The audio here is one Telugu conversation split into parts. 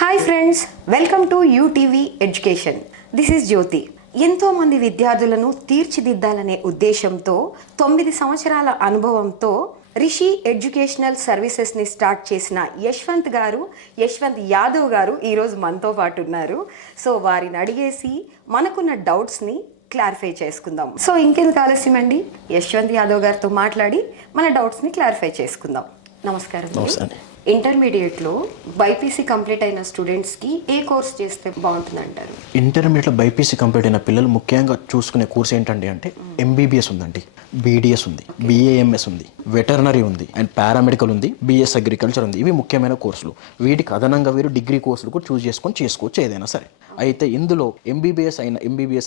Hi friends, welcome to UTV education. This is Jyothi. ఎంతోమంది విద్యార్థులను తీర్చిదిద్దాలనే ఉద్దేశంతో 9 సంవత్సరాల అనుభవంతో రిషి ఎడ్యుకేషనల్ సర్వీసెస్ని స్టార్ట్ చేసిన యశ్వంత్ యాదవ్ గారు ఈరోజు మనతో పాటు ఉన్నారు. సో వారిని అడిగేసి మనకున్న డౌట్స్ని క్లారిఫై చేసుకుందాం. సో ఇంకెందుకు ఆలస్యం అండి, యశ్వంత్ యాదవ్ గారితో మాట్లాడి మన డౌట్స్ని క్లారిఫై చేసుకుందాం. నమస్కారం. ఇంటర్మీడియట్లో బైపీసీ కంప్లీట్ అయిన స్టూడెంట్స్కి ఏ కోర్స్ చేస్తే బాగుంటుంది అంటారు? ఇంటర్మీడియట్లో బైపీసీ కంప్లీట్ అయిన పిల్లలు ముఖ్యంగా చూసుకునే కోర్స్ ఏంటండి అంటే ఎంబీబీఎస్ ఉందండి, బీడీఎస్ ఉంది, బీఏఎంఎస్ ఉంది, వెటర్నరీ ఉంది, అండ్ పారామెడికల్ ఉంది, బీఎస్ అగ్రికల్చర్ ఉంది. ఇవి ముఖ్యమైన కోర్సులు. వీటికి అదనంగా వీరు డిగ్రీ కోర్సులు కూడా చేసుకోవచ్చు ఏదైనా సరే. అయితే ఇందులో ఎంబీబీఎస్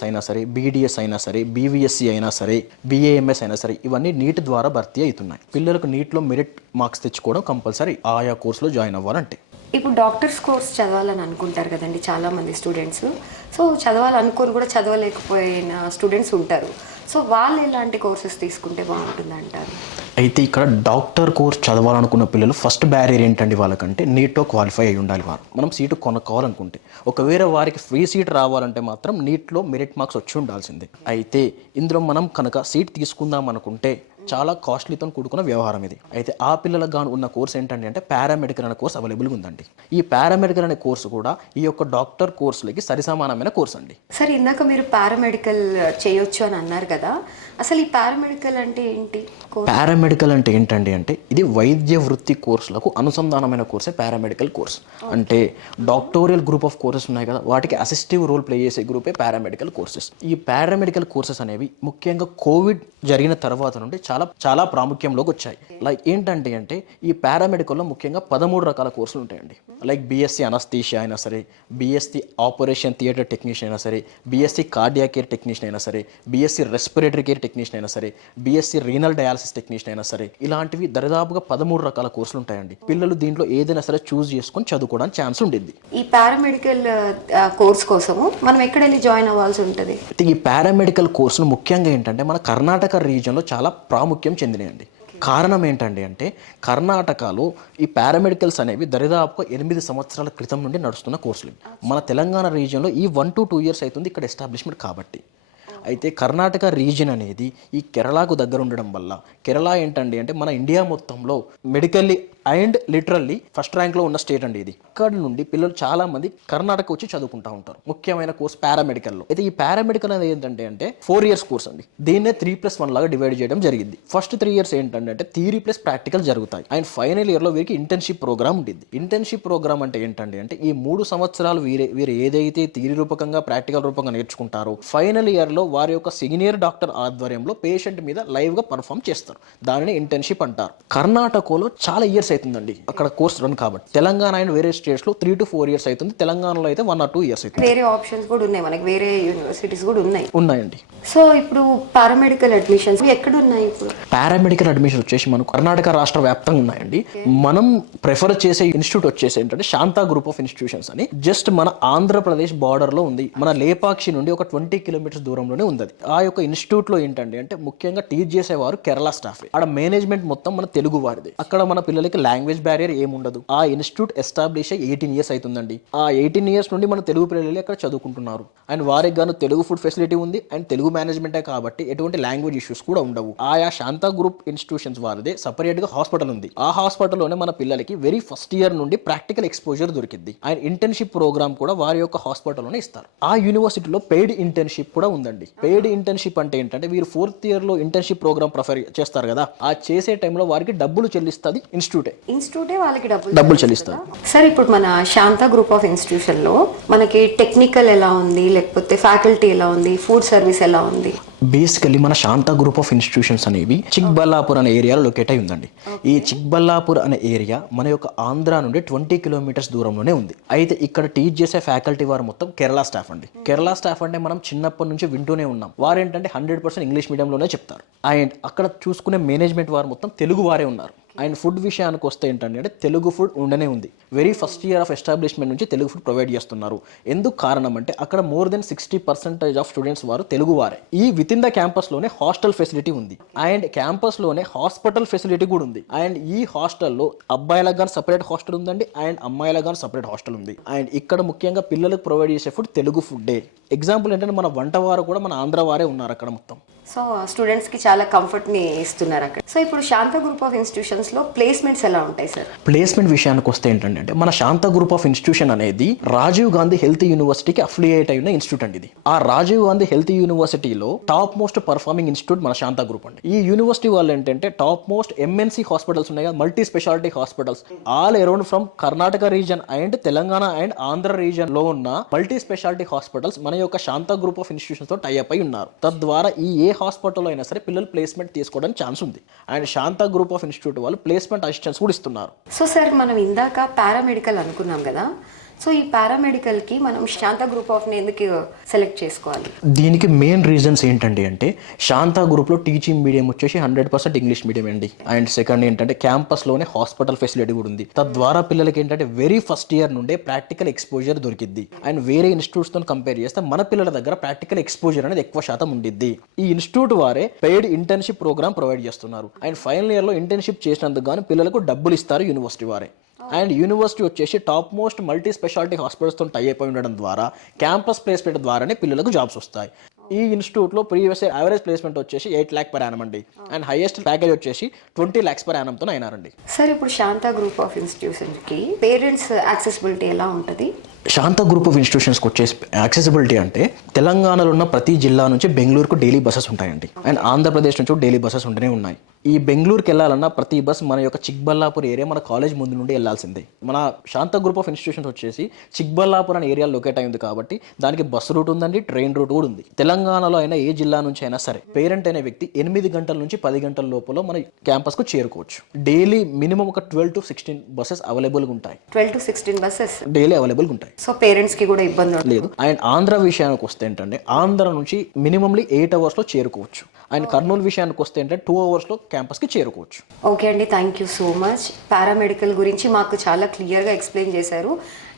అయినా సరే, బీడీఎస్ అయినా సరే, బీవీఎస్సీ అయినా సరే, బీఏఎంఎస్ అయినా సరే, ఇవన్నీ నీట్ ద్వారా భర్తీ అవుతున్నాయి. పిల్లలకు నీట్లో మెరిట్ మార్క్స్ తెచ్చుకోవడం కంపల్సరీ ఆయా కోర్సులో జాయిన్ అవ్వాలంటే. ఇప్పుడు డాక్టర్స్ కోర్స్ చదవాలని అనుకుంటారు కదండి చాలామంది స్టూడెంట్స్. సో చదవాలనుకొని కూడా చదవలేకపోయిన స్టూడెంట్స్ ఉంటారు. సో వాళ్ళు ఎలాంటి కోర్సెస్ తీసుకుంటే బాగుంటుంది అంటారు? అయితే ఇక్కడ డాక్టర్ కోర్స్ చదవాలనుకున్న పిల్లలు ఫస్ట్ బ్యారియర్ ఏంటండి వాళ్ళకంటే నీట్లో క్వాలిఫై అయి ఉండాలి. మనం సీటు కొనుక్కోవాలనుకుంటే, ఒకవేళ వారికి ఫ్రీ సీట్ రావాలంటే మాత్రం నీట్లో మెరిట్ మార్క్స్ వచ్చి ఉండాల్సిందే. అయితే ఇందులో మనం కనుక సీట్ తీసుకుందాం అనుకుంటే చాలా కాస్ట్లీతో కూడుకున్న వ్యవహారం ఇది. అయితే ఆ పిల్లలకు గాను ఉన్న కోర్స్ ఏంటంటే అంటే పారామెడికల్ అనే కోర్స్ అవైలబుల్గా ఉందండి. ఈ పారామెడికల్ అనే కోర్సు కూడా ఈ యొక్క డాక్టర్ కోర్సులకి సరిసమానమైన కోర్స్ అండి. సరే, ఇందాక మీరు పారామెడికల్ చేయొచ్చు అని అన్నారు కదా, అసలు ఈ పారామెడికల్ అంటే ఏంటి? పారామెడికల్ అంటే ఏంటండి అంటే ఇది వైద్య వృత్తి కోర్సులకు అనుసంధానమైన కోర్సే పారామెడికల్ కోర్స్. అంటే డాక్టోరియల్ గ్రూప్ ఆఫ్ కోర్సెస్ ఉన్నాయి కదా, వాటికి అసిస్టివ్ రోల్ ప్లే చేసే గ్రూపే పారామెడికల్ కోర్సెస్. ఈ పారామెడికల్ కోర్సెస్ అనేవి ముఖ్యంగా కోవిడ్ జరిగిన తర్వాత నుండి చాలా ప్రాముఖ్యంలోకి వచ్చాయి. లైక్ ఏంటంటే అంటే ఈ పారామెడికల్లో ముఖ్యంగా 13 రకాల కోర్సులు ఉంటాయండి. లైక్ బీఎస్సీ అనస్థీషియా అయినా సరే, బీఎస్సీ ఆపరేషన్ థియేటర్ టెక్నీషియన్ అయినా సరే, బీఎస్సీ కార్డియా కేర్ టెక్నీషియన్ అయినా సరే, బీఎస్సీ రెస్పిరేటరీ కేర్ టెక్నీషియన్ అయినా సరే, బీఎస్సీ రీనల్ డయాలసిస్ టెక్నీషియన్ అయినా సరే, ఇలాంటివి దరిదాపుగా 13 రకాల కోర్సులు ఉంటాయండి. పిల్లలు దీంట్లో ఏదైనా సరే చూస్ చేసుకొని చదువుకోవడానికి ఛాన్స్ ఉండింది. ఈ పారామెడికల్ కోర్స్ కోసము మనం ఎక్కడ వెళ్ళి జాయిన్ అవ్వాల్సి ఉంటుంది? ఈ పారామెడికల్ కోర్సులు ముఖ్యంగా ఏంటంటే మన కర్ణాటక రీజియన్లో చాలా ప్రాముఖ్యం చెందినాయండి. కారణం ఏంటండి అంటే కర్ణాటకలో ఈ పారామెడికల్స్ అనేవి దరిదాపుగా 8 సంవత్సరాల క్రితం నుండి నడుస్తున్న కోర్సులు. మన తెలంగాణ రీజియన్లో ఈ 1 to 2 years అవుతుంది ఇక్కడ ఎస్టాబ్లిష్మెంట్ కాబట్టి. అయితే కర్ణాటక రీజియన్ అనేది ఈ కేరళకు దగ్గర ఉండడం వల్ల కేరళ ఏంటండి అంటే మన ఇండియా మొత్తంలో మెడికల్లీ అండ్ లిటరల్లీ ఫస్ట్ ర్యాంక్లో ఉన్న స్టేట్ అండి ఇది. ఇక్కడ నుండి పిల్లలు చాలా మంది కర్ణాటక వచ్చి చదువుకుంటూ ఉంటారు. ముఖ్యమైన కోర్స్ పారామెడికల్లో. అయితే ఈ పారామెడికల్ అనేది ఏంటంటే అంటే 4 years కోర్స్ అండి. దీన్నే 3+1 లాగా డివైడ్ చేయడం జరిగింది. ఫస్ట్ 3 years ఏంటంటే అంటే థియరీ ప్లస్ ప్రాక్టికల్ జరుగుతాయి. అండ్ ఫైనల్ ఇయర్లో వీరికి ఇంటర్న్షిప్ ప్రోగ్రామ్ ఉంటుంది. ఇంటర్న్షిప్ ప్రోగ్రామ్ అంటే ఏంటంటే అంటే ఈ 3 సంవత్సరాలు వీరు ఏదైతే థియరీ రూపకంగా ప్రాక్టికల్ రూపంగా నేర్చుకుంటారో ఫైనల్ ఇయర్లో వారి యొక్క సీనియర్ డాక్టర్ ఆధ్వర్యంలో పేషెంట్ మీద లైవ్గా పర్ఫామ్ చేస్తారు. దానిని ఇంటర్న్షిప్ అంటారు. కర్ణాటకలో చాలా ఇయర్స్ అవుతుందండి అక్కడ కోర్స్ రన్ కాబట్టి. తెలంగాణ అండ్ వేరే స్టేట్స్ లో 3 to 4 years అవుతుంది. తెలంగాణలో అయితే 1 or 2 years అవుతుంది. వేరే ఆప్షన్స్ కూడా ఉన్నాయి, మనకి వేరే యూనివర్సిటీస్ కూడా ఉన్నాయండి. సో ఇప్పుడు పారామెడికల్ అడ్మిషన్స్ ఎక్కడ ఉన్నాయి? ఇప్పుడు పారామెడికల్ అడ్మిషన్ వచ్చేసి మనకు కర్ణాటక రాష్ట్ర వ్యాప్తంగా ఉన్నాయండి. మనం ప్రిఫర్ చేసే ఇన్స్టిట్యూట్ వచ్చేసి ఏంటంటే శాంతా గ్రూప్ ఆఫ్ ఇన్స్టిట్యూషన్స్ అని జస్ట్ మన ఆంధ్రప్రదేశ్ బార్డర్ లో ఉంది. మన లేపాక్షి నుండి ఒక 20 kilometers దూరంలోనే ఉంది. ఆ యొక్క ఇన్స్టిట్యూట్ లో ఏంటంటే అంటే ముఖ్యంగా టీచ్ చేసేవారు కేరళ స్టాఫ్. ఆడ మేనేజ్మెంట్ మొత్తం మన తెలుగు వారిది. అక్కడ మన పిల్లలకి లాంగ్వేజ్ బ్యారియర్ ఏముండదు. ఆ ఇన్స్టిట్యూట్ ఎస్టాబ్లిష్ అయ్యి 18 years అవుతుందండి. ఆ 18 years నుండి మన తెలుగు పిల్లలు అక్కడ చదువుకుంటున్నారు. అండ్ వారికి గాను తెలుగు ఫుడ్ ఫెసిలిటీ ఉంది అండ్ తెలుగు మేనేజ్మెంటే కాబట్టి ఎటువంటి లాంగ్వేజ్ ఇష్యూస్ కూడా ఉండవు. ఆయా శాంతా గ్రూప్ ఇన్స్టిట్యూషన్స్ వారిదే సపరేట్ గా హాస్పిటల్ ఉంది. ఆ హాస్పిటల్లోనే మన పిల్లలకి వెరీ ఫస్ట్ ఇయర్ నుండి ప్రాక్టికల్ ఎక్స్పోజర్ దొరికింది. అండ్ ఇంటర్న్షిప్ ప్రోగ్రామ్ కూడా వారి యొక్క హాస్పిటల్లోనే ఇస్తారు. ఆ యూనివర్సిటీలో పెయిడ్ ఇంటర్న్షిప్ కూడా ఉందండి. పెయిడ్ ఇంటర్న్షిప్ అంటే ఏంటంటే వీరు 4th year లో ఇంటర్న్షిప్ ప్రోగ్రామ్ ప్రిఫర్ చేస్తారు కదా, ఆ చేసే టైంలో వారికి డబ్బులు చెల్లిస్తుంది ఇన్స్టిట్యూటే వాళ్ళకి డబ్బులు చెల్లిస్తారు. సరే, ఇప్పుడు మన శాంతా గ్రూప్ ఆఫ్ ఇన్స్టిట్యూషన్ లో మనకి టెక్నికల్ ఎలా ఉంది, లేకపోతే ఫ్యాకల్టీ ఎలా ఉంది, ఫుడ్ సర్వీస్ ఎలా ఉంది? బేసికల్లీ మన శాంతా గ్రూప్ ఆఫ్ ఇన్స్టిట్యూషన్స్ అనేవి చిక్బల్లాపూర్ అనే ఏరియాలో లొకేట్ అయి ఉందండి. ఈ చిక్బల్లాపూర్ అనే ఏరియా మన యొక్క ఆంధ్ర నుండి 20 kilometers దూరంలోనే ఉంది. అయితే ఇక్కడ టీచ్ చేసే ఫ్యాకల్టీ వారు మొత్తం కేరళ స్టాఫ్ అండి. కేరళ స్టాఫ్ అంటే మనం చిన్నప్పటి నుంచి వింటూనే ఉన్నాం. వారు ఏంటంటే 100% ఇంగ్లీష్ మీడియంలోనే చెప్తారు. అండ్ అక్కడ చూసుకునే మేనేజ్మెంట్ వారు మొత్తం తెలుగు వారే ఉన్నారు. అండ్ ఫుడ్ విషయానికి వస్తే ఏంటంటే తెలుగు ఫుడ్ ఉండనే ఉంది. Very first year of establishment నుంచి తెలుగు ఫుడ్ ప్రొవైడ్ చేస్తున్నారు. ఎందుకు కారణం అంటే అక్కడ మోర్ దెన్ 60% ఆఫ్ స్టూడెంట్స్ వారు తెలుగు వారే. ఈ విత్ ఇన్ ద క్యాంపస్లోనే హాస్టల్ ఫెసిలిటీ ఉంది అండ్ క్యాంపస్లోనే హాస్పిటల్ ఫెసిలిటీ కూడా ఉంది. అండ్ ఈ హాస్టల్లో అబ్బాయిలకు కానీ సపరేట్ హాస్టల్ ఉందండి అండ్ అమ్మాయిలకు కానీ సపరేట్ హాస్టల్ ఉంది. అండ్ ఇక్కడ ముఖ్యంగా పిల్లలకు ప్రొవైడ్ చేసే ఫుడ్ తెలుగు ఫుడ్డే. ఎగ్జాంపుల్ ఏంటంటే మన వంట వారు కూడా మన ఆంధ్ర వారే ఉన్నారు అక్కడ మొత్తం. సో స్టూడెంట్స్కి చాలా కంఫర్ట్ని ఇస్తున్నారు అక్కడ. సో ఇప్పుడు శాంత గ్రూప్ ఆఫ్ ఇన్స్టిట్యూషన్స్లో ప్లేస్మెంట్స్ ఎలా ఉంటాయి సార్? ప్లేస్మెంట్ విషయానికి వస్తే ఏంటంటే మన శాంత గ్రూప్ ఆఫ్ ఇన్స్టిట్యూషన్ అనేది రాజీవ్ గాంధీ హెల్త్ యూనివర్సిటీకి అఫిలియేట్ అయిన ఇన్స్టిట్యూట్ అండి ఇది. ఆ రాజీవ్ గాంధీ హెల్త్ యూనివర్సిటీలో టాప్ మోస్ట్ పర్ఫార్మింగ్ ఇన్స్టిట్యూట్ మన శాంత గ్రూప్ అండి. ఈ యూనివర్సిటీ వాళ్ళు ఏంటంటే టాప్ మోస్ట్ ఎంఎన్సీ హాస్పిటల్స్ ఉన్నాయి కదా, multi speciality hospitals all around from Karnataka reason and Telangana and Andhra reason లో ఉన్న మల్టీ స్పెషాలిటీ హాస్పిటల్స్ మన యొక్క శాంత గ్రూప్ ఆఫ్ ఇన్స్టిట్యూషన్స్ తో టైఅప్ అయి ఉన్నారు. తద్వారా ఈ ఏ హాస్పిటల్లో అయినా సరే పిల్లలు ప్లేస్మెంట్ తీసుకోవడానికి ఛాన్స్ ఉంది. And Shanta group of institute వాళ్ళు ప్లేస్మెంట్ అసిస్టెన్స్ కూడా ఇస్తున్నారు. సో సార్ మనం ఇందాక పారామెడికల్ అనుకున్నాం కదా, సో ఈ పారామెడికల్కి మనం శాంత గ్రూప్ ఆఫ్ని ఎందుకు సెలెక్ట్ చేసుకోవాలి? దీనికి మెయిన్ రీజన్స్ ఏంటండి అంటే శాంత గ్రూప్లో టీచింగ్ మీడియం వచ్చేసి 100% ఇంగ్లీష్ మీడియం అండి. అండ్ సెకండ్ ఏంటంటే క్యాంపస్లోనే హాస్పిటల్ ఫెసిలిటీ కూడా ఉంది. తద్వారా పిల్లలకి ఏంటంటే వెరీ ఫస్ట్ ఇయర్ నుండే ప్రాక్టికల్ ఎక్స్పోజర్ దొరికిద్ది. అండ్ వేరే ఇన్స్టిట్యూట్స్తో కంపేర్ చేస్తే మన పిల్లల దగ్గర ప్రాక్టికల్ ఎక్స్పోజర్ అనేది ఎక్కువ శాతం ఉండిద్ది. ఈ ఇన్స్టిట్యూట్ వారే పెయిడ్ ఇంటర్న్షిప్ ప్రోగ్రామ్ ప్రొవైడ్ చేస్తున్నారు. అండ్ ఫైనల్ ఇయర్లో ఇంటర్న్షిప్ చేసినందుకు గాను పిల్లలకు డబ్బులు ఇస్తారు యూనివర్సిటీ వారే. అండ్ యూనివర్సిటీ వచ్చేసి టాప్ మోస్ట్ మల్టీ స్పెషాలిటీ హాస్పిటల్స్తో టైఅప్ అయి ఉండడం ద్వారా క్యాంపస్ ప్లేస్మెంట్ ద్వారానే పిల్లలకు జాబ్స్ వస్తాయి. ఈ ఇన్స్టిట్యూట్లో ప్రీవియస్ యావరేజ్ ప్లేస్మెంట్ వచ్చేసి 8 lakh per annum అండి. అండ్ హైయెస్ట్ ప్యాకేజ్ వచ్చేసి 20 lakhs per annum తో అయినారండి. సార్ ఇప్పుడు శాంత గ్రూప్ ఆఫ్ ఇన్స్టిట్యూషన్కి పేరెంట్స్ యాక్సెసిబిలిటీ ఎలా ఉంటుంది? శాంత గ్రూప్ ఆఫ్ ఇన్స్టిట్యూషన్స్కి వచ్చేసి యాక్సెసిబిలిటీ అంటే తెలంగాణలో ఉన్న ప్రతి జిల్లా నుంచి బెంగళూరుకు డైలీ బస్సెస్ ఉంటాయండి. అండ్ ఆంధ్రప్రదేశ్ నుంచి డైలీ బస్సెస్ ఉంటూనే ఉన్నాయి. ఈ బెంగళూరుకి వెళ్ళాలన్నా ప్రతి బస్ మన యొక్క చిక్బల్లాపూర్ ఏరియా మన కాలేజ్ ముందు నుండి వెళ్ళాల్సిందే. మన శాంత గ్రూప్ ఆఫ్ ఇన్స్టిట్యూషన్స్ వచ్చేసి చిక్బల్లాపూర్ అనే ఏరియా లొకేట్ అయింది కాబట్టి దానికి బస్సు రూట్ ఉందండి, ట్రైన్ రూట్ కూడా ఉంది. తెలంగాణలో అయినా ఏ జిల్లా నుంచి అయినా సరే పేరెంట్ అనే వ్యక్తి 8 గంటల నుంచి 10 గంటల లోపల మన క్యాంపస్కు చేరుకోవచ్చు. డైలీ మినిమం ఒక 12 to 16 బస్సెస్ అవైలబుల్గా ఉంటాయి. 12 to 16 బస్సెస్ డైలీ అవైలబుల్గా ఉంటాయి. సో పేరెంట్స్కి కూడా ఇబ్బంది లేదు. అండ్ ఆంధ్ర విషయానికి వస్తే ఏంటంటే ఆంధ్ర నుంచి మినిమంలీ 8 hours చేరుకోవచ్చు. అండ్ కర్నూలు విషయానికి వస్తే అంటే 2 hours క్యాంపస్కి చేరుకోవచ్చు. ఓకే అండి, thank you so much. Paramedical గురించి మాకు చాలా క్లియర్గా ఎక్స్ప్లెయిన్ చేశారు.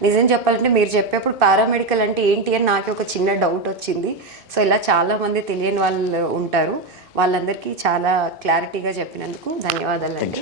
నిజం చెప్పాలంటే మీరు చెప్పేప్పుడు పారామెడికల్ అంటే ఏంటి అని నాకు ఒక చిన్న డౌట్ వచ్చింది. సో ఇలా చాలామంది తెలియని వాళ్ళు ఉంటారు, వాళ్ళందరికీ చాలా క్లారిటీగా చెప్పినందుకు ధన్యవాదాలు అండి.